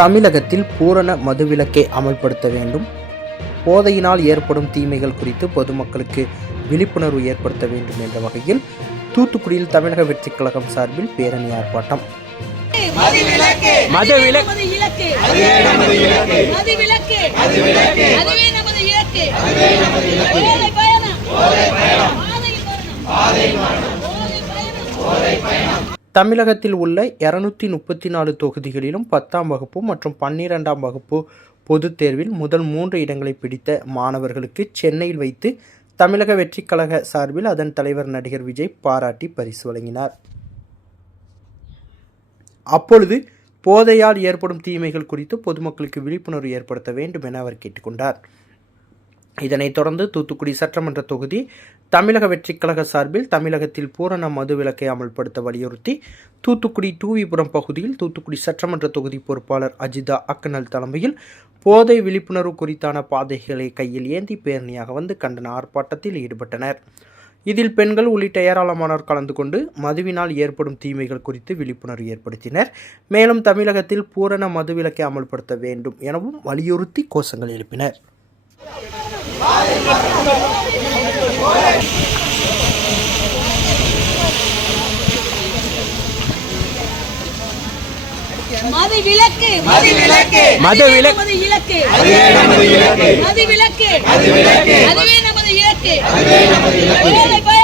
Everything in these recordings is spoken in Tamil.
தமிழகத்தில் பூரண மதுவிலக்கை அமல்படுத்த வேண்டும். போதையினால் ஏற்படும் தீமைகள் குறித்து பொதுமக்களுக்கு விழிப்புணர்வு ஏற்படுத்த வேண்டும் என்ற வகையில் தூத்துக்குடியில் தமிழக வெற்றிக் கழகம் சார்பில் பேரணி ஆர்ப்பாட்டம். மதுவிலக்கு. மதுவிலக்கு. நமது இலக்கு மதுவிலக்கு அதுவே நமது இலக்கு போதை பயணம் பாதையில் மரணம் போதை பயணம் தமிழகத்தில் உள்ள இரநூத்தி முப்பத்தி நாலு தொகுதிகளிலும் பத்தாம் வகுப்பு மற்றும் பன்னிரெண்டாம் வகுப்பு பொதுத் தேர்வில் முதல் மூன்று இடங்களை பிடித்த மாணவர்களுக்கு சென்னையில் வைத்து தமிழக வெற்றிக் கழக சார்பில் அதன் தலைவர் நடிகர் விஜய் பாராட்டி பரிசு வழங்கினார். அப்பொழுது போதையால் ஏற்படும் தீமைகள் குறித்து பொதுமக்களுக்கு விழிப்புணர்வு ஏற்படுத்த வேண்டும் என அவர் கேட்டுக்கொண்டார். இதனைத் தொடர்ந்து தூத்துக்குடி சட்டமன்ற தொகுதி தமிழக வெற்றிக்கழக சார்பில் தமிழகத்தில் பூரண மது விலக்கை அமல்படுத்த வலியுறுத்தி தூத்துக்குடி டூவிபுரம் பகுதியில் தூத்துக்குடி சட்டமன்ற தொகுதி பொறுப்பாளர் அஜிதா அக்கனல் தலைமையில் போதை விழிப்புணர்வு குறித்தான பாதைகளை கையில் ஏந்தி பேரணியாக வந்து கண்டன ஆர்ப்பாட்டத்தில் ஈடுபட்டனர். இதில் பெண்கள் உள்ளிட்ட ஏராளமானோர் கலந்து கொண்டு மதுவினால் ஏற்படும் தீமைகள் குறித்து விழிப்புணர்வு ஏற்படுத்தினர். மேலும் தமிழகத்தில் பூரண மதுவிலக்கை அமல்படுத்த வேண்டும் எனவும் வலியுறுத்தி கோஷங்கள் எழுப்பினர். மது விளக்கு மது விளக்கு மது விளக்கு அதுவே நமது இலக்கு. மது விளக்கு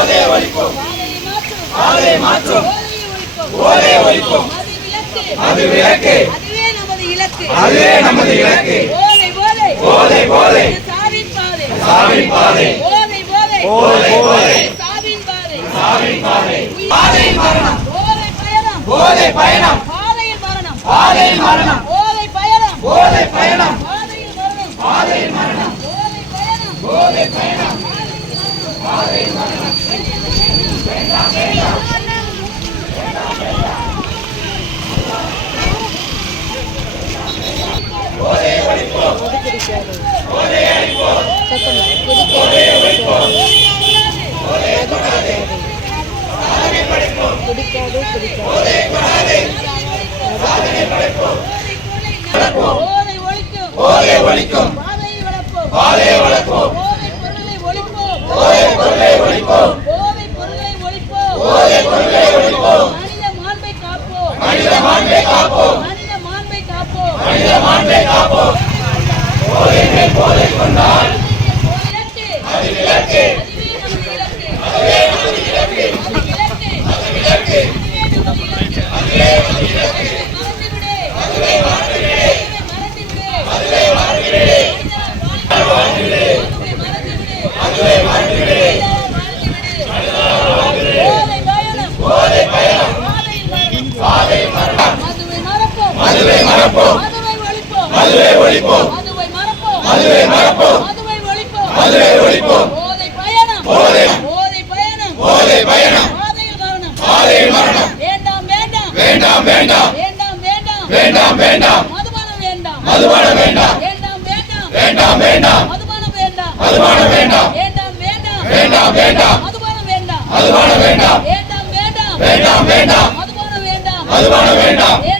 போதையை ஒழிப்போம். பாதையை மாற்றும். போதையை ஒழிப்போம். அது விளக்கு. அதுவே நமது இலக்கு. போதை போதை. சாவின் பாதை. போதை போதை. சாவின் பாதை பாதை மரணம். போதை பயணம். பாதையில் மரணம். பாதையில் மரணம் போதை பயணம் போதை பயணம். போதை ஒழிக்கும் போதை ஒழிக்கும். பாதையை வளர்ப்போம் போதை பொருளை ஒழிப்போம் போதை பொருளை ஒழிப்போம். மனித மாண்பை காப்போம் மனித மாண்பை காப்போம். மனித மாண்பை காப்போம் மதுரை மறப்போம். மதுரை ஒழிப்போம். மதுவை மறப்போம். மதுவை ஒழிப்போம் மதுவை ஒழிப்போம். போதை பயணம் போதை. போதை பயணம் போதை பயணம். பாதையில் மரணம் பாதையில் மரணம். வேண்டாம் வேண்டாம் வேண்டாம் வேண்டாம் வேண்டாம் வேண்டாம் வேண்டாம் வேண்டாம் மதுபானம் வேண்டாம் மதுபானம் வேண்டாம். வேண்டாம் வேண்டாம் வேண்டாம் வேண்டாம் மதுபானம் வேண்டாம் மதுபானம் வேண்டாம். வேண்டாம் வேண்டாம் வேண்டாம் வேண்டாம் மதுபானம் வேண்டாம் மதுபானம் வேண்டாம். வேண்டாம் வேண்டாம் வேண்டாம் வேண்டாம் மதுபானம் வேண்டாம் மதுபானம் வேண்டாம். வேண்டாம் வேண்டாம்